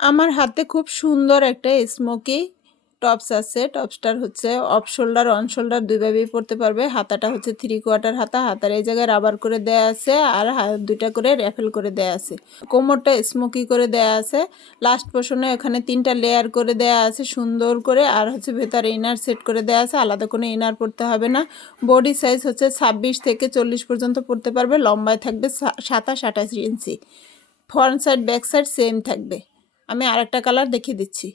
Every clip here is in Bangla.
আমার হাতে খুব সুন্দর একটা স্মোকি টপস আছে। টপসটার হচ্ছে অফ শোল্ডার অন শোল্ডার দুইভাবেই পড়তে পারবে। হাতাটা হচ্ছে থ্রি কোয়ার্টার হাতা। হাতার এই জায়গায় রাবার করে দেয়া আছে আর দুইটা করে র্যাফেল করে দেয়া আছে। কোমরটা স্মোকি করে দেয়া আছে। লাস্ট পোর্শনে এখানে তিনটা লেয়ার করে দেয়া আছে সুন্দর করে। আর হচ্ছে ভেতরে ইনার সেট করে দেয়া আছে। আলাদা কোনো ইনার পড়তে হবে না। বডি সাইজ হচ্ছে ছাব্বিশ থেকে চল্লিশ পর্যন্ত পড়তে পারবে। লম্বায় থাকবে সাতাশ আঠাশ inch front side back side same থাকবে। আমি আরেকটা কালার দেখিয়ে দিচ্ছি।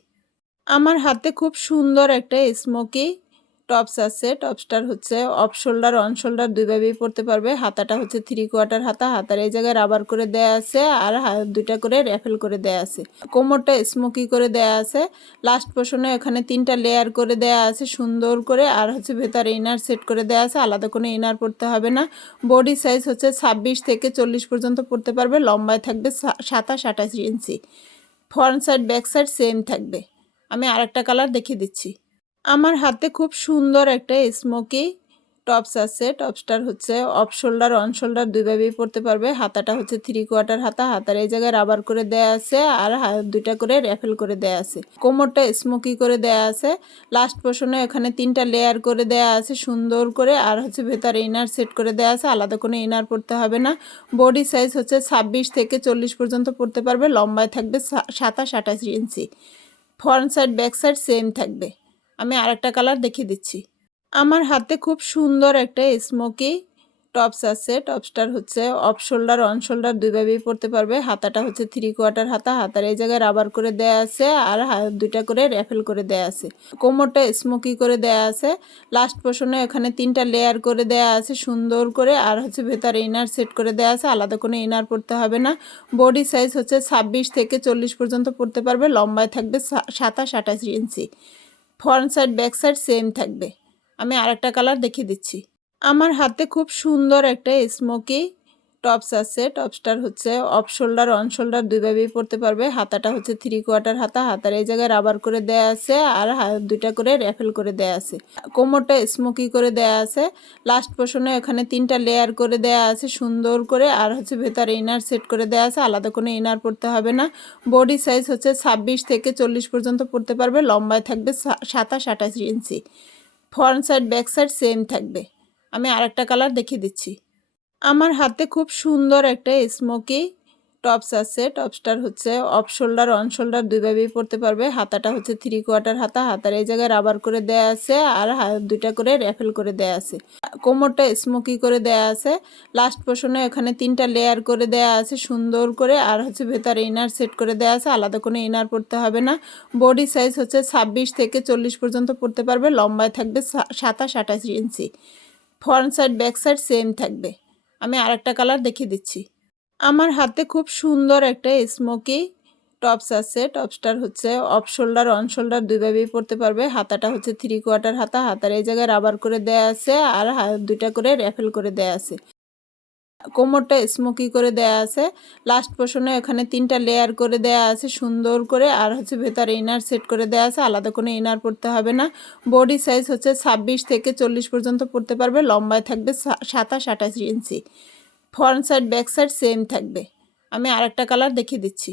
আমার হাতে খুব সুন্দর একটা স্মোকি টপস আছে। টপসটার হচ্ছে অফ শোল্ডার, অন শোল্ডার দুইভাবেই পড়তে পারবে। হাতাটা হচ্ছে থ্রি কোয়ার্টার হাতা। হাতার এই জায়গায় রাবার করে দেয়া আছে আর দুইটা করে র্যাফেল করে দেয়া আছে। কোমরটা স্মোকি করে দেয়া আছে। লাস্ট পোর্শনে এখানে তিনটা লেয়ার করে দেয়া আছে সুন্দর করে। আর হচ্ছে ভেতরে ইনার সেট করে দেয়া আছে। আলাদা কোনো ইনার পড়তে হবে না। বডি সাইজ হচ্ছে ছাব্বিশ থেকে চল্লিশ পর্যন্ত পড়তে পারবে। লম্বায় থাকবে সাতাশ আঠাশ inch front side, back side same থাকবে। আমি আরেকটা কালার দেখিয়ে দিচ্ছি। আমার হাতে খুব সুন্দর একটা স্মোকি টপস আছে, টপসটার হচ্ছে অফ শোল্ডার, অন শোল্ডার দুইভাবেই পড়তে পারবে। হাতাটা হচ্ছে থ্রি কোয়ার্টার হাতা, হাতার এই জায়গায় রাবার করে দেয়া আছে আর দুইটা করে র্যাফেল করে দেয়া আছে। কোমরটা স্মোকি করে দেয়া আছে। লাস্ট পোর্শনে এখানে তিনটা লেয়ার করে দেয়া আছে সুন্দর করে আর হচ্ছে ভেতরে ইনার সেট করে দেয়া আছে। আলাদা কোনো ইনার পড়তে হবে না। বডি সাইজ হচ্ছে ছাব্বিশ থেকে চল্লিশ পর্যন্ত পড়তে পারবে। লম্বায় থাকবে সাতাশ আঠাশ inch front side back side same থাকবে। আমি আরেকটা কালার দেখিয়ে দিচ্ছি। আমার হাতে খুব সুন্দর একটা স্মোকি টপস আছে। টপসটার হচ্ছে অফ শোল্ডার, অন শোল্ডার দুইভাবেই পড়তে পারবে। হাতাটা হচ্ছে থ্রি কোয়ার্টার হাতা। হাতার এই জায়গায় রাবার করে দেয়া আছে আর দুইটা করে র্যাফেল করে দেয়া আছে। কোমরটা স্মোকি করে দেয়া আছে। লাস্ট পোর্শনে এখানে তিনটা লেয়ার করে দেয়া আছে সুন্দর করে। আর হচ্ছে ভেতরে ইনার সেট করে দেয়া আছে। আলাদা কোনো ইনার পড়তে হবে না। বডি সাইজ হচ্ছে ছাব্বিশ থেকে চল্লিশ পর্যন্ত পড়তে পারবে। লম্বায় থাকবে সাতাশ আঠাশ inch front side back side same থাকবে। আমি আরেকটা কালার দেখিয়ে দিচ্ছি। আমার হাতে খুব সুন্দর একটা স্মোকি টপস আছে। টপসটার হচ্ছে অফ শোল্ডার অন শোল্ডার দুইভাবেই পড়তে পারবে। হাতাটা হচ্ছে থ্রি কোয়ার্টার হাতা। হাতার এই জায়গায় রাবার করে দেয়া আছে আর দুইটা করে র্যাফেল করে দেয়া আছে। কোমরটা স্মোকি করে দেয়া আছে। লাস্ট পোর্শনে এখানে তিনটা লেয়ার করে দেয়া আছে সুন্দর করে। আর হচ্ছে ভেতরে ইনার সেট করে দেয়া আছে। আলাদা কোনো ইনার পড়তে হবে না। বডি সাইজ হচ্ছে ছাব্বিশ থেকে চল্লিশ পর্যন্ত পড়তে পারবে। লম্বায় থাকবে সাতাশ আঠাশ inch front side, back side same থাকবে। আমি আরেকটা কালার দেখিয়ে দিচ্ছি। আমার হাতে খুব সুন্দর একটা স্মোকি টপস আছে, টপসটার হচ্ছে অফ শোল্ডার, অন শোল্ডার দুইভাবেই পড়তে পারবে। হাতাটা হচ্ছে থ্রি কোয়ার্টার হাতা, হাতার এই জায়গায় রাবার করে দেয়া আছে আর দুইটা করে র্যাফেল করে দেয়া আছে। কোমরটা স্মোকি করে দেয়া আছে। লাস্ট পোর্শনে এখানে তিনটা লেয়ার করে দেয়া আছে সুন্দর করে আর হচ্ছে ভেতরে ইনার সেট করে দেয়া আছে। আলাদা কোনো ইনার পড়তে হবে না। বডি সাইজ হচ্ছে ছাব্বিশ থেকে চল্লিশ পর্যন্ত পড়তে পারবে। লম্বায় থাকবে সাতাশ আঠাশ inch front side back side same থাকবে। আমি আরেকটা কালার দেখিয়ে দিচ্ছি। আমার হাতে খুব সুন্দর একটা স্মোকি টপস আছে। টপসটার হচ্ছে অফ শোল্ডার অন শোল্ডার দুইভাবেই পড়তে পারবে। হাতাটা হচ্ছে থ্রি কোয়ার্টার হাতা। হাতার এই জায়গায় রাবার করে দেয়া আছে আর দুইটা করে র্যাফেল করে দেয়া আছে। কোমরটা স্মোকি করে দেয়া আছে। লাস্ট পোর্শনে এখানে তিনটা লেয়ার করে দেয়া আছে সুন্দর করে। আর হচ্ছে ভেতরে ইনার সেট করে দেয়া আছে। আলাদা কোনো ইনার পড়তে হবে না। বডি সাইজ হচ্ছে ছাব্বিশ থেকে চল্লিশ পর্যন্ত পড়তে পারবে। লম্বায় থাকবে সাতাশ আঠাশ inch front side, back side same থাকবে। আমি আরেকটা কালার দেখিয়ে দিচ্ছি।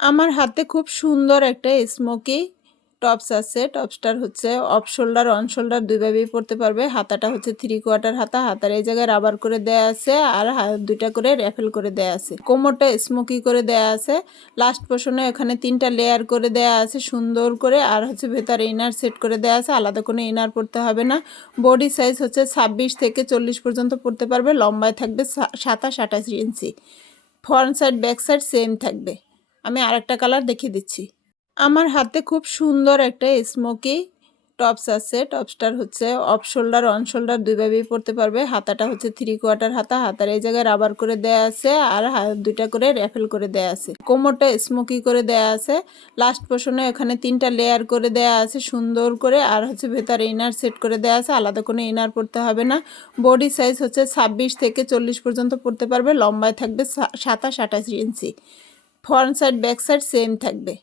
আমার হাতে খুব সুন্দর একটা স্মোকি টপস আছে, টপসটার হচ্ছে অফ শোল্ডার, অন শোল্ডার দুইভাবেই পড়তে পারবে। হাতাটা হচ্ছে থ্রি কোয়ার্টার হাতা, হাতার এই জায়গায় রাবার করে দেয়া আছে আর দুইটা করে র্যাফেল করে দেয়া আছে। কোমরটা স্মোকি করে দেয়া আছে। লাস্ট পোর্শনে এখানে তিনটা লেয়ার করে দেয়া আছে সুন্দর করে আর হচ্ছে ভেতরে ইনার সেট করে দেয়া আছে। আলাদা কোনো ইনার পড়তে হবে না। বডি সাইজ হচ্ছে ছাব্বিশ থেকে চল্লিশ পর্যন্ত পড়তে পারবে। লম্বায় থাকবে সাতাশ আঠাশ inch front side back side same থাকবে। আমি আরেকটা কালার দেখিয়ে দিচ্ছি। আমার হাতে খুব সুন্দর একটা স্মোকি টপস আছে। টপসটার হচ্ছে অফ শোল্ডার, অন শোল্ডার দুইভাবেই পড়তে পারবে। হাতাটা হচ্ছে থ্রি কোয়ার্টার হাতা। হাতার এই জায়গায় রাবার করে দেয়া আছে আর দুইটা করে র্যাফেল করে দেয়া আছে। কোমরটা স্মোকি করে দেয়া আছে। লাস্ট পোর্শনে এখানে তিনটা লেয়ার করে দেয়া আছে সুন্দর করে। আর হচ্ছে ভেতরে ইনার সেট করে দেয়া আছে। আলাদা কোনো ইনার পড়তে হবে না। বডি সাইজ হচ্ছে ছাব্বিশ থেকে চল্লিশ পর্যন্ত পড়তে পারবে। লম্বায় থাকবে সাতাশ আঠাশ inch front side back side same থাকবে।